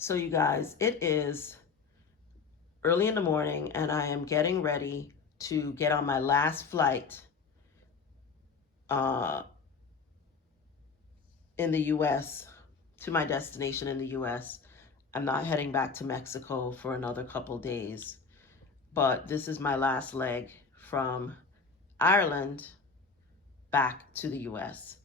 So you guys, it is early in the morning and I am getting ready to get on my last flight uh, in the US to my destination in the US. I'm not heading back to Mexico for another couple days, but this is my last leg from Ireland back to the US.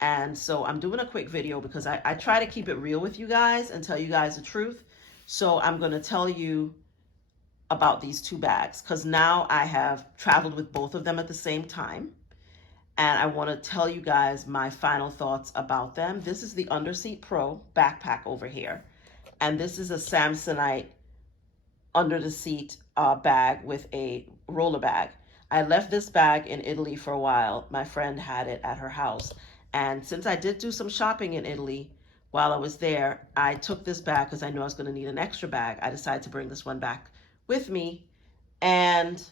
And so I'm doing a quick video because I try to keep it real with you guys and tell you guys the truth. So I'm going to tell you about these two bags because now I have traveled with both of them at the same time. And I want to tell you guys my final thoughts about them. This is the Underseat Pro backpack over here. And this is a Samsonite under the seat bag with a roller bag. I left this bag in Italy for a while. My friend had it at her house. And since I did do some shopping in Italy while I was there, I took this bag because I knew I was going to need an extra bag. I decided to bring this one back with me. And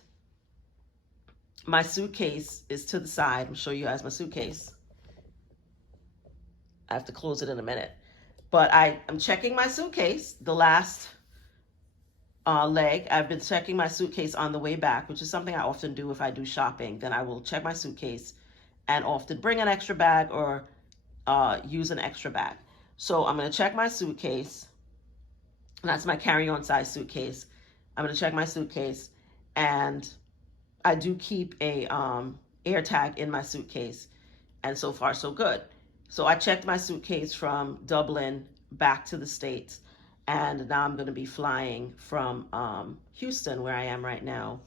my suitcase is to the side. I'll show you guys my suitcase. I have to close it in a minute. But I'm checking my suitcase. The last leg, I've been checking my suitcase on the way back, which is something I often do if I do shopping. Then I will check my suitcase and often bring an extra bag or use an extra bag. So I'm going to check my suitcase. That's my carry-on size suitcase. I'm going to check my suitcase, and I do keep a air tag in my suitcase, and so far so good. So I checked my suitcase from Dublin back to the States, and now I'm going to be flying from Houston, where I am right now,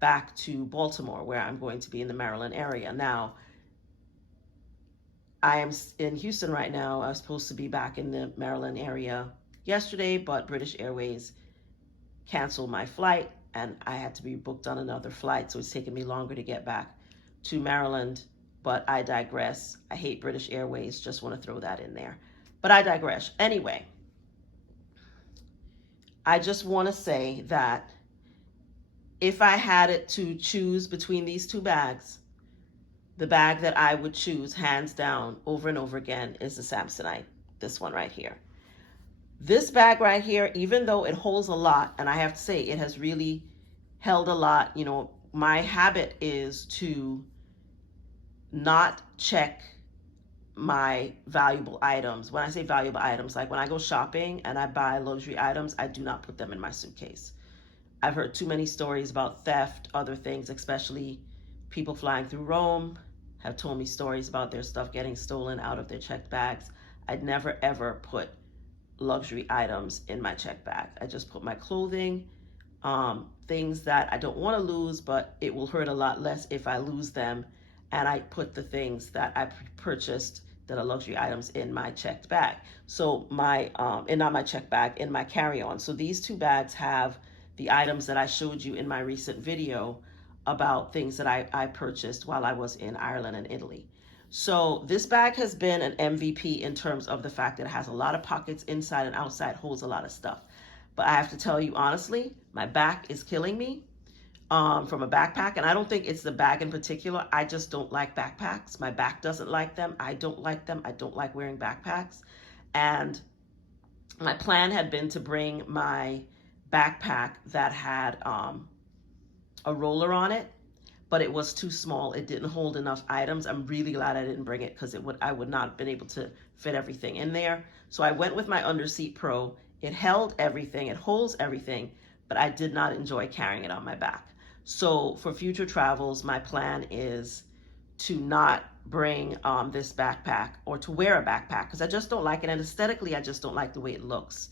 back to Baltimore, where I'm going to be in the Maryland area. Now, I am in Houston right now. I was supposed to be back in the Maryland area yesterday, but British Airways canceled my flight and I had to be booked on another flight. So it's taken me longer to get back to Maryland, but I digress. I hate British Airways. Just want to throw that in there, but I digress. Anyway, I just want to say that if I had it to choose between these two bags, the bag that I would choose hands down over and over again is the Samsonite, this one right here. This bag right here, even though it holds a lot, and I have to say it has really held a lot, you know, my habit is to not check my valuable items. When I say valuable items, like when I go shopping and I buy luxury items, I do not put them in my suitcase. I've heard too many stories about theft, other things, especially people flying through Rome have told me stories about their stuff getting stolen out of their checked bags. I'd never ever put luxury items in my check bag. I just put my clothing, things that I don't want to lose, but it will hurt a lot less if I lose them. And I put the things that I purchased that are luxury items in my checked bag. So and not my checked bag, in my carry-on. So these two bags have the items that I showed you in my recent video about things that I purchased while I was in Ireland and Italy. So this bag has been an MVP in terms of the fact that it has a lot of pockets inside and outside, holds a lot of stuff. But I have to tell you honestly, my back is killing me from a backpack. And I don't think it's the bag in particular. I just don't like backpacks. My back doesn't like them. I don't like them. I don't like wearing backpacks. And my plan had been to bring my backpack that had a roller on it, but it was too small. It didn't hold enough items. I'm really glad I didn't bring it because I would not have been able to fit everything in there. So I went with my Underseat Pro. It held everything, it holds everything, but I did not enjoy carrying it on my back. So for future travels, my plan is to not bring this backpack or to wear a backpack because I just don't like it. And aesthetically, I just don't like the way it looks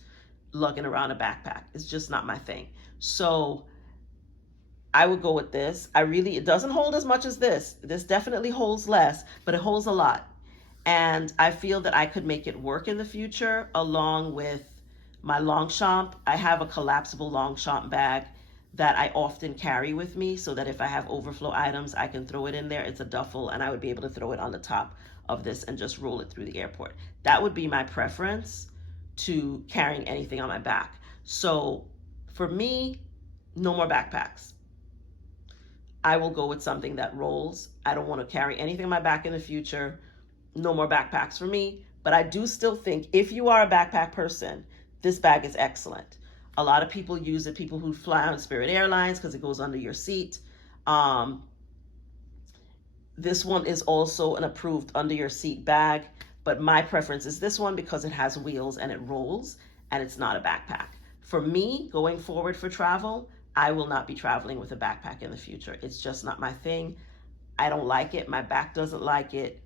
lugging around a backpack. It's just not my thing. So I would go with this. It doesn't hold as much as this. This definitely holds less, but it holds a lot. And I feel that I could make it work in the future along with my Longchamp. I have a collapsible Longchamp bag that I often carry with me so that if I have overflow items, I can throw it in there. It's a duffel and I would be able to throw it on the top of this and just roll it through the airport. That would be my preference to carrying anything on my back. So for me, no more backpacks. I will go with something that rolls. I don't want to carry anything on my back in the future. No more backpacks for me. But I do still think if you are a backpack person, this bag is excellent. A lot of people use it, people who fly on Spirit Airlines, because it goes under your seat. This one is also an approved under your seat bag, but my preference is this one because it has wheels and it rolls and it's not a backpack. For me, going forward for travel, I will not be traveling with a backpack in the future. It's just not my thing. I don't like it. My back doesn't like it.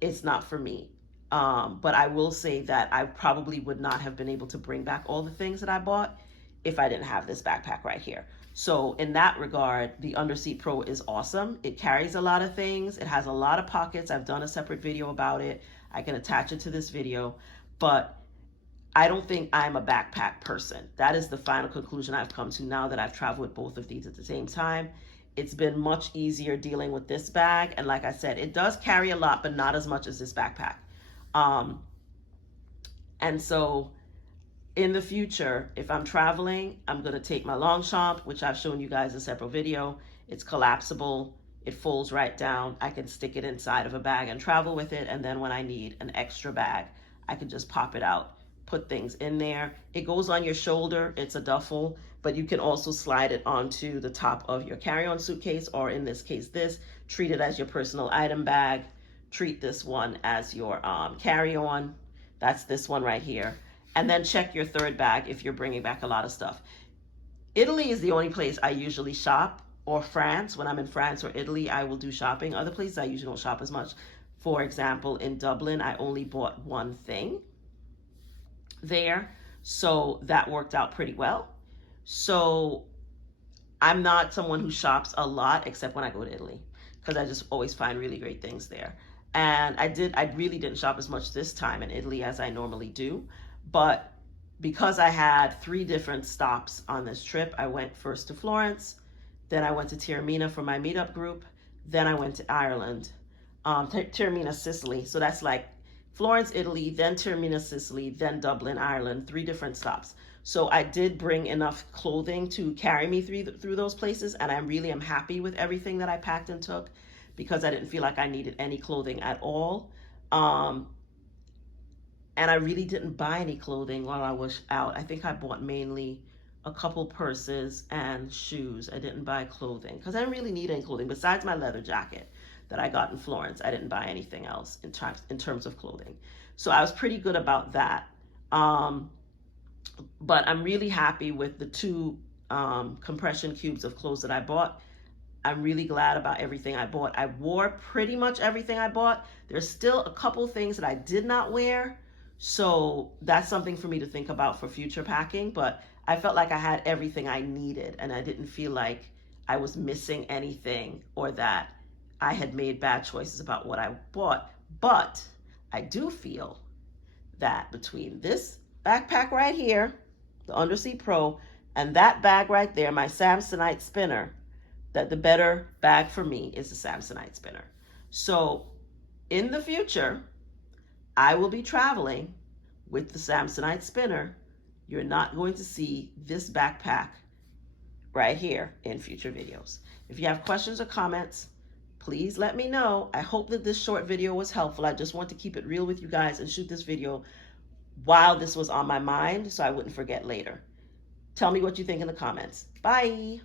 It's not for me. But I will say that I probably would not have been able to bring back all the things that I bought if I didn't have this backpack right here. So in that regard, the Underseat Pro is awesome. It carries a lot of things. It has a lot of pockets. I've done a separate video about it. I can attach it to this video, but I don't think I'm a backpack person. That is the final conclusion I've come to now that I've traveled with both of these at the same time. It's been much easier dealing with this bag. And like I said, it does carry a lot, but not as much as this backpack. And so in the future, if I'm traveling, I'm going to take my Longchamp, which I've shown you guys in a separate video. It's collapsible. It folds right down. I can stick it inside of a bag and travel with it. And then when I need an extra bag, I can just pop it out, put things in there. It goes on your shoulder. It's a duffel, but you can also slide it onto the top of your carry-on suitcase, or in this case, treat it as your personal item bag. Treat this one as your carry-on. That's this one right here. And then check your third bag if you're bringing back a lot of stuff. Italy is the only place I usually shop, or France. When I'm in France or Italy, I will do shopping. Other places I usually don't shop as much. For example, in Dublin, I only bought one thing there. So that worked out pretty well. So I'm not someone who shops a lot, except when I go to Italy, because I just always find really great things there. And I really didn't shop as much this time in Italy as I normally do. But because I had 3 different stops on this trip, I went first to Florence, then I went to Taormina for my meetup group, then I went to Ireland, Taormina, Sicily. So that's like Florence, Italy, then Taormina, Sicily, then Dublin, Ireland, 3 different stops. So I did bring enough clothing to carry me through those places, and I really am happy with everything that I packed and took, because I didn't feel like I needed any clothing at all. And I really didn't buy any clothing while I was out. I think I bought mainly a couple purses and shoes. I didn't buy clothing because I didn't really need any clothing. Besides my leather jacket that I got in Florence, I didn't buy anything else in terms of clothing. So I was pretty good about that. But I'm really happy with the 2 compression cubes of clothes that I bought. I'm really glad about everything I bought. I wore pretty much everything I bought. There's still a couple things that I did not wear. So that's something for me to think about for future packing. But I felt like I had everything I needed, and I didn't feel like I was missing anything or that I had made bad choices about what I bought. But I do feel that between this backpack right here, the Underseat Pro, and that bag right there, my Samsonite spinner, that the better bag for me is the Samsonite spinner. So in the future, I will be traveling with the Samsonite spinner. You're not going to see this backpack right here in future videos. If you have questions or comments, please let me know. I hope that this short video was helpful. I just want to keep it real with you guys and shoot this video while this was on my mind so I wouldn't forget later. Tell me what you think in the comments. Bye.